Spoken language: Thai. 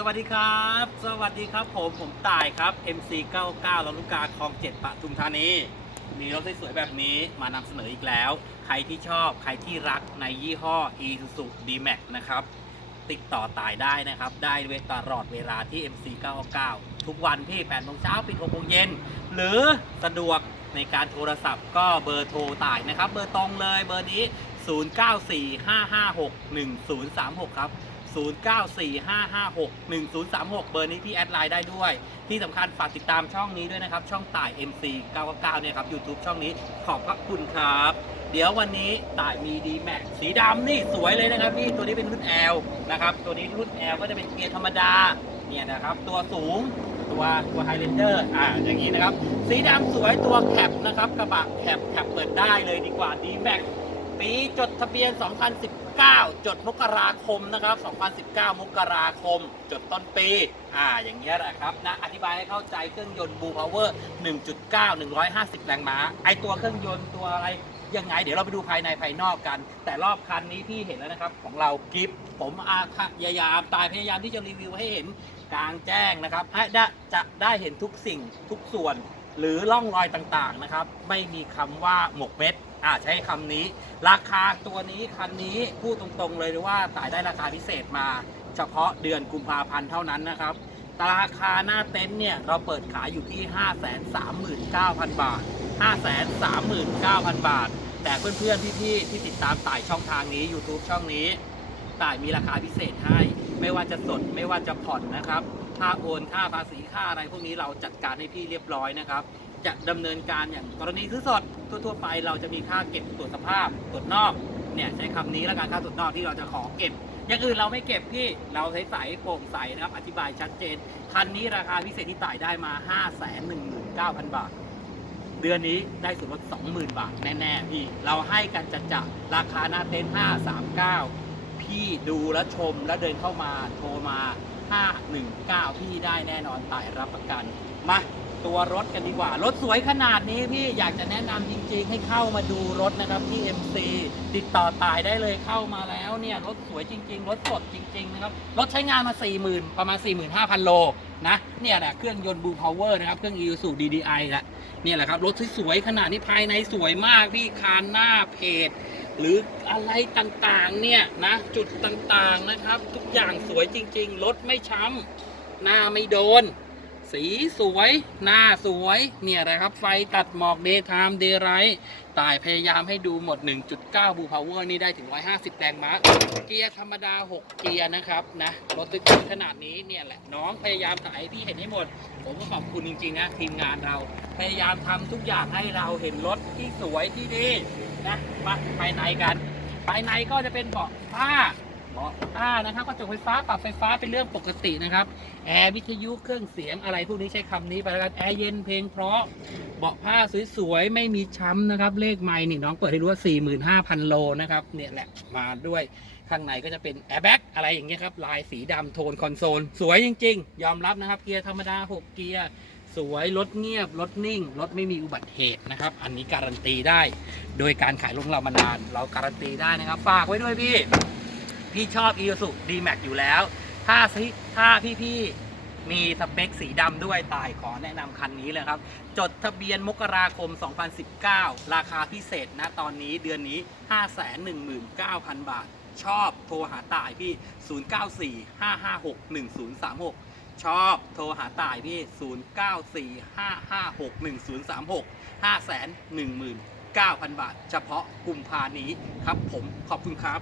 สวัสดีครับ สวัสดีครับผมผมตายครับ MC 99 ลำลูกกาคลอง7ปทุมธานี มีรถสวยๆแบบนี้มานำเสนออีกแล้ว ใครที่ชอบใครที่รักในยี่ห้อ Isuzu D-Max นะครับ ติดต่อตายได้นะครับ ได้เวลาตลอดเวลาที่ MC 99 ทุกวันที่8โมงเช้าปิด6โมงเย็น หรือสะดวกในการโทรศัพท์ก็เบอร์โทรตายนะครับ เบอร์ตรงเลยเบอร์นี้ 0945561036 ครับ 0945561036 เบอร์นี้พี่แอดไลน์ได้ด้วย ที่สำคัญฝากติดตามช่องนี้ด้วยนะครับ ช่องต่าย MC 999เนี่ยครับ YouTube ช่องนี้ขอบพระคุณครับ เดี๋ยววันนี้ต่ายมี D Max สีดำนี่สวยเลยนะครับพี่ตัวนี้เป็นรุ่น L นะครับ ตัวนี้รุ่น L ก็จะเป็นเกียร์ธรรมดาเนี่ยนะครับ ตัวสูงตัวตัวไฮเลนเดอร์อ่าอย่างนี้นะครับ สีดำสวยตัวแคปนะครับ กระบะแคปแคปเปิดได้เลยดีกว่า D Max ปีจดทะเบียน 2019 จดมกราคมนะครับ 2019 มกราคม จดต้นปี อ่า อย่างเงี้ยแหละครับนะ อธิบายให้เข้าใจเครื่องยนต์บูพาวเวอร์ 1.9 150 แรงม้า ไอตัวเครื่องยนต์ตัวอะไรยังไง เดี๋ยวเราไปดูภายในภายนอกกัน แต่รอบคันนี้พี่เห็นแล้วนะครับ ของเรากิฟผมอาพยายามตายพยายามที่จะรีวิวให้เห็นกลางแจ้งนะครับให้ได้จะได้เห็นทุกสิ่งทุกส่วน หรือร่องรอยต่างๆนะครับ ไม่มีคำว่าหมกเม็ด อ่าใช้คำนี้ ราคาตัวนี้คันนี้พูดตรงๆเลยว่าต่ายได้ราคาพิเศษมา เฉพาะเดือนกุมภาพันธ์เท่านั้นนะครับราคาหน้าเต็นท์เนี่ยเราเปิดขายอยู่ที่ 539,000 บาท 539,000 บาท แต่เพื่อนๆ พี่ๆ ที่ติดตามต่ายช่องทางนี้ YouTube ช่องนี้ ต่ายมีราคาพิเศษให้ ไม่ว่าจะสดไม่ว่าจะผ่อนนะครับ ค่าโอนค่าภาษีค่าอะไรพวกนี้เราจัดการให้พี่เรียบร้อยนะครับ จะดำเนินการอย่างกรณีซื้อสดทั่วๆไป เราจะมีค่าเก็บตรวจสภาพตรวจนอกเนี่ยใช้คำนี้แล้วกันค่าตรวจนอกที่เราจะขอเก็บ อย่างอื่นเราไม่เก็บพี่เราใช้ใสโปร่งใสนะครับอธิบายชัดเจน คันนี้ราคาพิเศษที่ต่ายได้มา 5 1 9 0 0 0 บาท เดือนนี้ได้ส่วนลด20,000 บาท แน่ๆพี่เราให้กันจัดจัราคาหน้าเต็นท์539 พี่ดูแล้วชมแล้วเดินเข้ามาโทรมา 519 พี่ได้แน่นอนต่ายรับประกันมา ตัวรถกันดีกว่า รถสวยขนาดนี้พี่อยากจะแนะนำจริงๆ ให้เข้ามาดูรถนะครับที่ MC ติดต่อตายได้เลยเข้ามาแล้วเนี่ยรถสวยจริง ๆ รถสดจริงๆนะครับรถใช้งานมา 40,000 ประมาณ 45,000 โลนะเนี่ยแหละเครื่องยนต์บูพาวเวอร์นะครับเครื่อง i ู u DDI ละเนี่ยแหละครับรถสวยๆขนาดนี้ภายในสวยมากพี่คานหน้าเพจหรืออะไรต่างๆเนี่ยนะจุดต่างๆนะครับ ทุกอย่างสวยจริง ๆ รถไม่ช้ำหน้าไม่โดน สีสวย หน้าสวย เนี่ยนะครับ ไฟตัดหมอก daytime daylight ตายพยายามให้ดูหมด 1.9บูพาวเวอร์นี่ได้ถึง 150 แรงม้าเกียร์ธรรมดา 6 เกียร์นะครับนะรถตึกขนาดนี้เนี่ยแหละ น้องพยายามถ่ายพี่เห็นให้หมด ผมก็ขอบคุณจริงๆนะ ทีมงานเรา พยายามทำทุกอย่างให้เราเห็นรถที่สวยที่ดีนะมาภายในกันภายในก็จะเป็นเบาะผ้า เบาะผ้านะครับกระจกไฟฟ้าปรับไฟฟ้าเป็นเรื่องปกตินะครับแอร์วิทยุเครื่องเสียงอะไรพวกนี้ใช้คำนี้ไปแล้วกันแอร์เย็นเพลงเพราะเบาะผ้าสวยๆไม่มีช้ำนะครับ เลขไมล์นี่น้องเปิดให้รู้ว่า 45,000 โลนะครับเนี่ยแหละมาด้วยข้างในก็จะเป็นแอร์แบ็กอะไรอย่างเงี้ยครับ ลายสีดำโทนคอนโซล สวยจริง ๆ ยอมรับนะครับ เกียร์ธรรมดา 6 เกียร์ สวย รถเงียบ รถนิ่ง รถไม่มีอุบัติเหตุนะครับ อันนี้การันตีได้ โดยการขายลงเรามานาน เราการันตีได้นะครับ ฝากไว้ด้วยพี่ พี่ชอบ i s u d m a x อยู่แล้ว ถ้าซิถ้าพี่ๆมีสเปคสีดำด้วยตายขอแนะนำคันนี้เลยครับ จดทะเบียนมกราคม 2019 ราคาพิเศษนะตอนนี้เดือนนี้ 519,000 บาท ชอบโทรหาตายพี่ 0945561036ชอบโทรหาต่ายพี่ 0945561036 519,000 บาท เฉพาะกุมภานี้ครับผมขอบคุณครับ